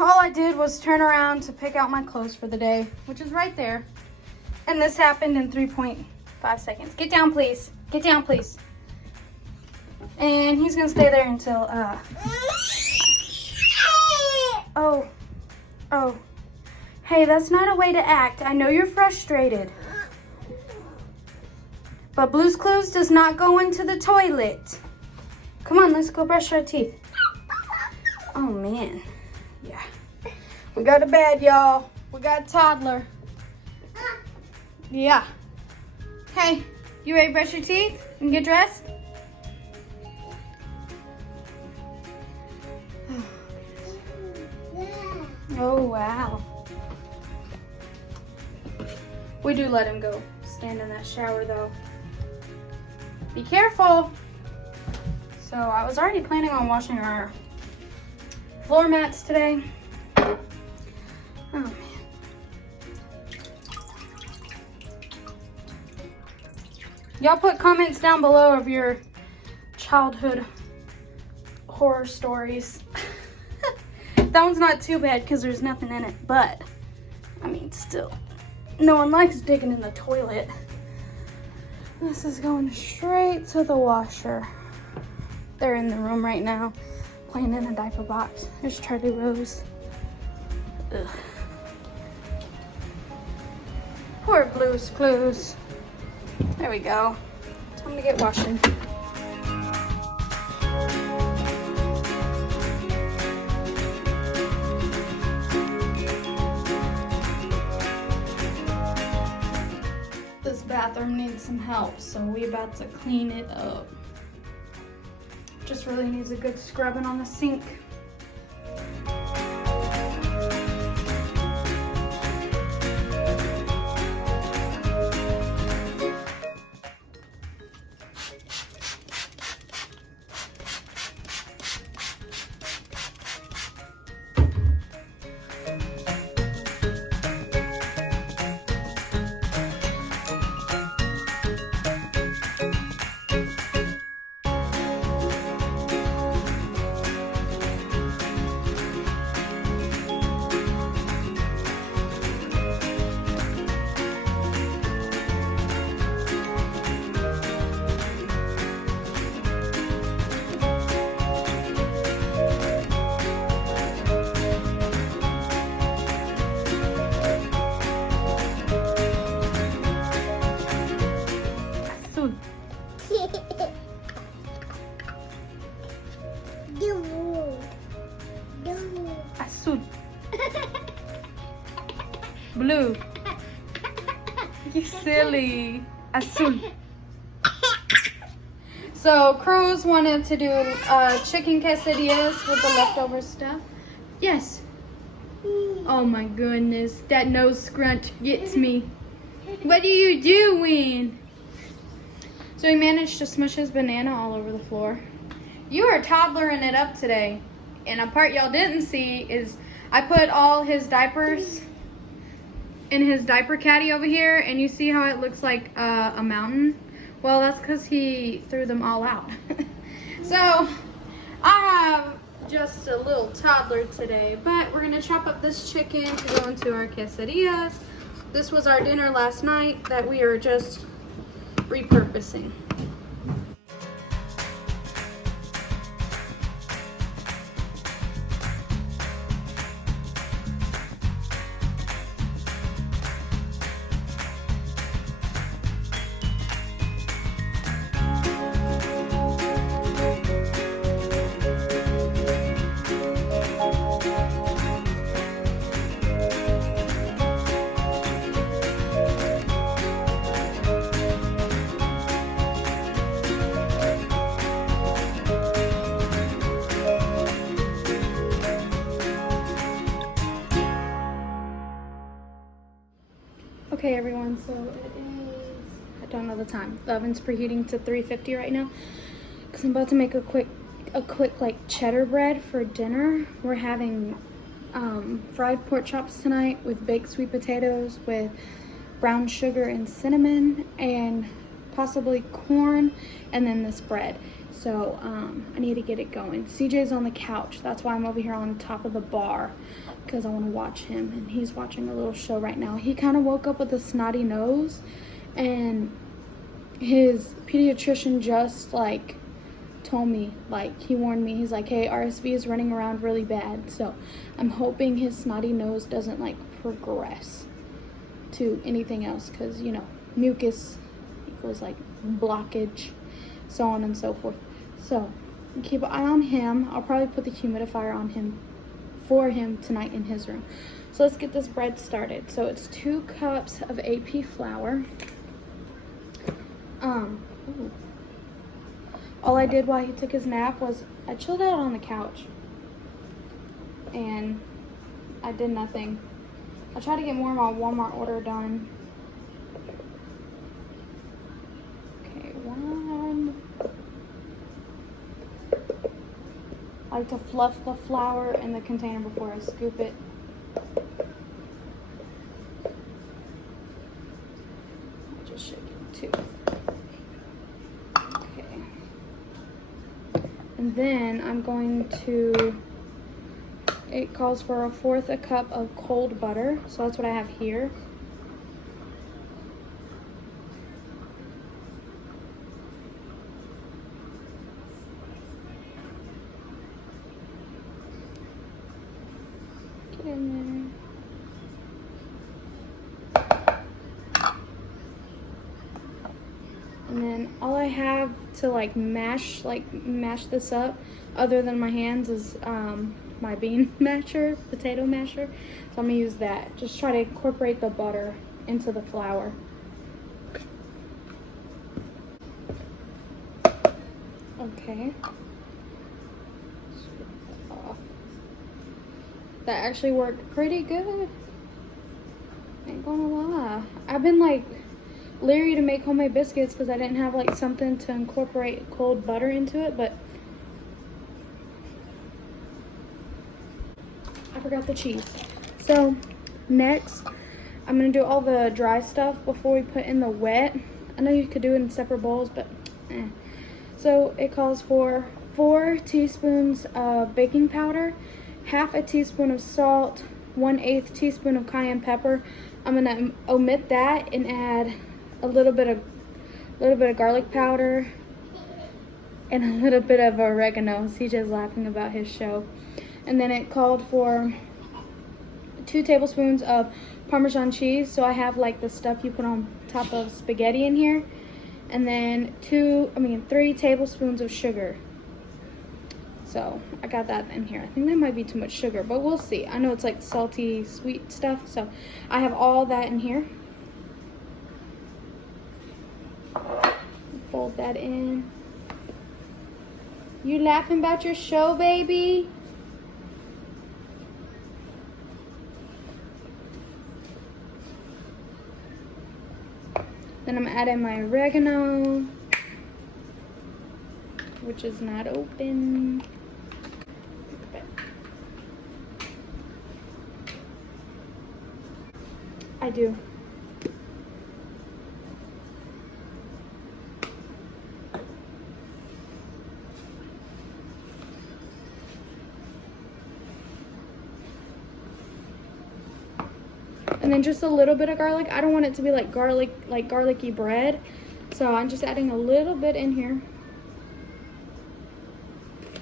all I did was turn around to pick out my clothes for the day, which is right there. And this happened in 3.5 seconds. Get down, please. Get down, please. And he's gonna stay there until, Oh. Hey, that's not a way to act. I know you're frustrated. But Blue's Clues does not go into the toilet. Come on, let's go brush our teeth. Oh, man. Yeah. We got a bed, y'all. We got a toddler. Yeah. Hey, you ready to brush your teeth and get dressed? Oh, wow. We do let him go stand in that shower, though. Be careful. So I was already planning on washing our floor mats today. Oh, man. Y'all put comments down below of your childhood horror stories. That one's not too bad because there's nothing in it, but I mean, still, no one likes digging in the toilet. This is going straight to the washer. They're in the room right now, playing in a diaper box. There's Charlie Rose. Ugh. Poor Blue's Clues. There we go. Time to get washing. This bathroom needs some help, so we about to clean it up. Just really needs a good scrubbing on the sink. Azul. Blue. You silly. Azul. So Cruz wanted to do chicken quesadillas with the leftover stuff. Yes. Oh my goodness, that nose scrunch gets me. What are you doing? So he managed to smush his banana all over the floor. You are toddlering it up today. And a part y'all didn't see is I put all his diapers in his diaper caddy over here, and you see how it looks like a mountain? Well, that's because he threw them all out. So I have just a little toddler today, but we're gonna chop up this chicken to go into our quesadillas. This was our dinner last night that we are just repurposing. Okay everyone, so it is, I don't know the time. The oven's preheating to 350 right now because I'm about to make a quick like cheddar bread for dinner. We're having fried pork chops tonight with baked sweet potatoes with brown sugar and cinnamon and possibly corn, and then this bread. So I need to get it going. CJ's on the couch. That's why I'm over here on top of the bar, because I want to watch him, and he's watching a little show right now. He kind of woke up with a snotty nose, and his pediatrician just like told me, like he warned me, he's like, hey, RSV is running around really bad, so I'm hoping his snotty nose doesn't like progress to anything else, because you know, mucus equals like blockage, so on and so forth. So keep an eye on him. I'll probably put the humidifier on him for him tonight in his room. So let's get this bread started. So it's 2 cups of AP flour. All I did while he took his nap was I chilled out on the couch and I did nothing. I tried to get more of my Walmart order done. Okay, 1. I like to fluff the flour in the container before I scoop it. I'll just shake it too. Okay. And then I'm going to, it calls for 1/4 cup of cold butter. So that's what I have here. In there. And then all I have to like mash this up other than my hands is my bean masher, potato masher. So I'm gonna use that. Just try to incorporate the butter into the flour. Okay. That actually worked pretty good. Ain't gonna lie. I've been like leery to make homemade biscuits because I didn't have like something to incorporate cold butter into it, but I forgot the cheese. So next, I'm gonna do all the dry stuff before we put in the wet. I know you could do it in separate bowls, but eh. So it calls for 4 teaspoons of baking powder, 1/2 teaspoon of salt, 1/8 teaspoon of cayenne pepper. I'm gonna omit that and add a little bit of garlic powder and a little bit of oregano. CJ's laughing about his show. And then it called for 2 tablespoons of Parmesan cheese. So I have like the stuff you put on top of spaghetti in here. And then 3 tablespoons of sugar. So I got that in here. I think that might be too much sugar, but we'll see. I know it's like salty, sweet stuff. So I have all that in here. Fold that in. You laughing about your show, baby? Then I'm adding my oregano, which is not open. I do. And then just a little bit of garlic. I don't want it to be like garlic, like garlicky bread. So I'm just adding a little bit in here,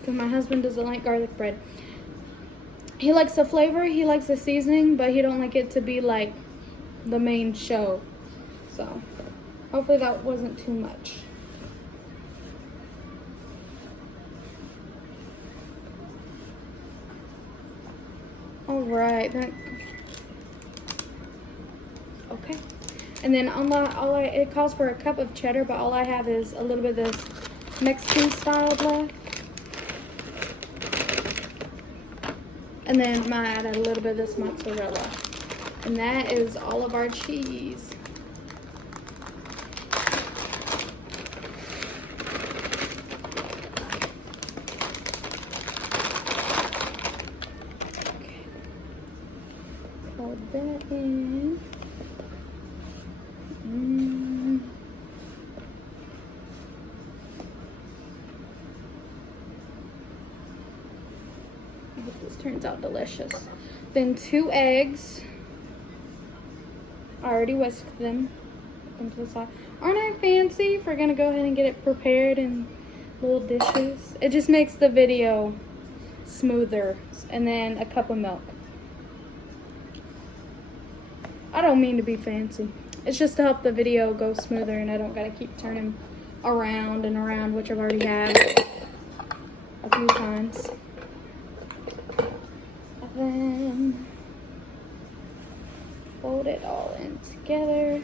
because my husband doesn't like garlic bread. He likes the flavor, he likes the seasoning, but he don't like it to be like the main show. So hopefully that wasn't too much. All right, okay. And then it calls for a cup of cheddar, but all I have is a little bit of this Mexican style left. And then I might add a little bit of this mozzarella. And that is all of our cheese. Okay. Pour that in. comes out delicious. Then 2 eggs. I already whisked them. Put them to the side. Aren't I fancy? If we're gonna go ahead and get it prepared in little dishes. It just makes the video smoother. And then a cup of milk. I don't mean to be fancy. It's just to help the video go smoother and I don't gotta keep turning around and around, which I've already had a few times. And then fold it all in together.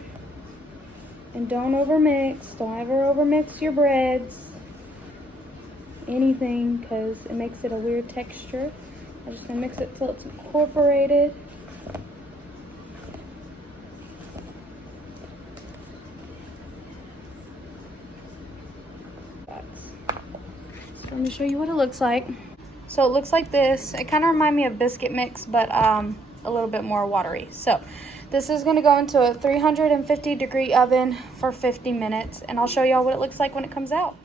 And don't overmix. Don't ever overmix your breads. Anything, because it makes it a weird texture. I'm just gonna mix it till it's incorporated. So let me show you what it looks like. So it looks like this. It kind of reminds me of biscuit mix, but a little bit more watery. So this is going to go into a 350-degree oven for 50 minutes, and I'll show y'all what it looks like when it comes out.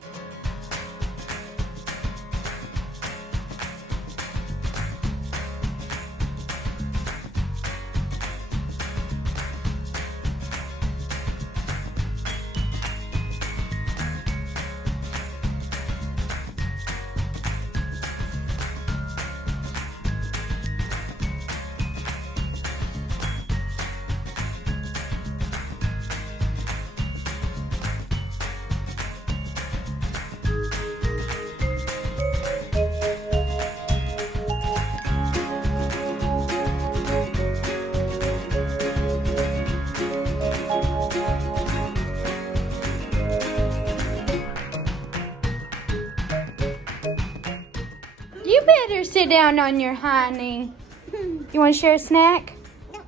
You better sit down on your honey. You want to share a snack? No.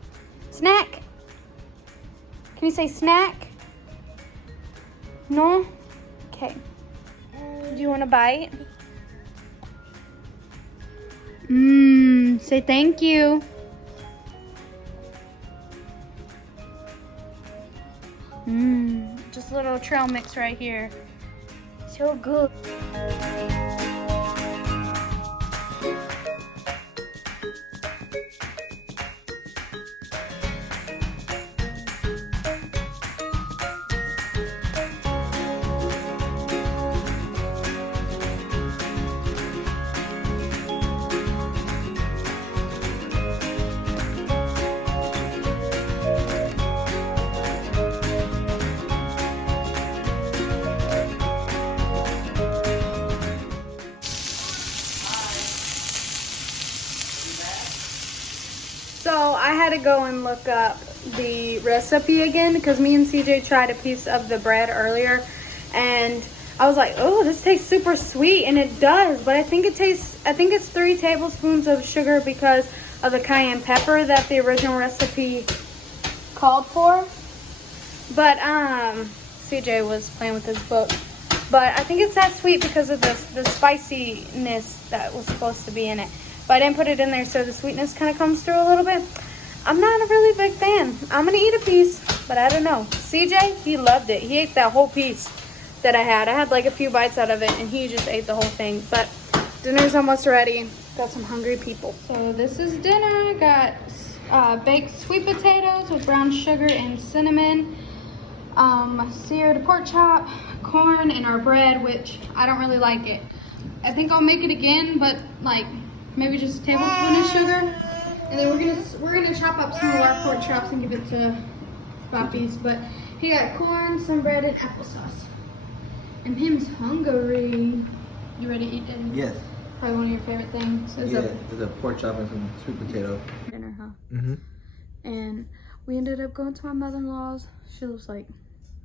Snack? Can you say snack? No? Okay. Do you want a bite? Say thank you. Just a little trail mix right here. So good. So I had to go and look up the recipe again because me and CJ tried a piece of the bread earlier and I was like, oh, this tastes super sweet, and it does, but I think it's 3 tablespoons of sugar because of the cayenne pepper that the original recipe called for. But CJ was playing with his book. But I think it's that sweet because of the spiciness that was supposed to be in it. But I didn't put it in there, so the sweetness kind of comes through a little bit. I'm not a really big fan. I'm going to eat a piece, but I don't know. CJ, he loved it. He ate that whole piece that I had. I had like a few bites out of it, and he just ate the whole thing. But dinner's almost ready. Got some hungry people. So this is dinner. Got baked sweet potatoes with brown sugar and cinnamon. Seared pork chop, corn, and our bread, which I don't really like it. I think I'll make it again, but like maybe just a tablespoon of sugar. And then we're gonna chop up some of our pork chops and give it to Papi's. But he got corn, some bread, and applesauce. And him's hungry. You ready to eat, Daddy? Yes. Probably one of your favorite things. It's a pork chop and some sweet potato. Dinner, huh? Mm-hmm. And we ended up going to my mother-in-law's. She lives like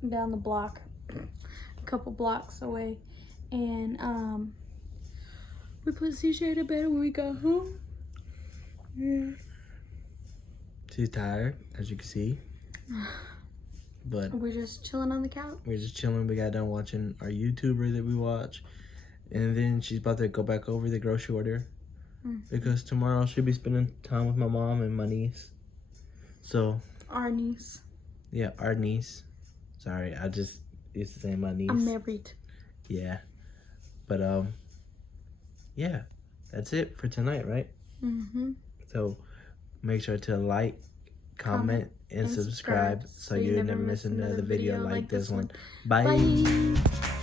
down the block, a couple blocks away. And we put CJ to bed when we got home. Yeah. She's tired, as you can see. But we're just chilling on the couch. We're just chilling. We got done watching our YouTuber that we watch. And then she's about to go back over the grocery order. Because tomorrow she'll be spending time with my mom and my niece. So. Our niece. Yeah, our niece. Sorry, I just used to say my niece. I'm married. Yeah. But, yeah. That's it for tonight, right? So make sure to like, comment, and subscribe so you never miss another video like this one. Bye.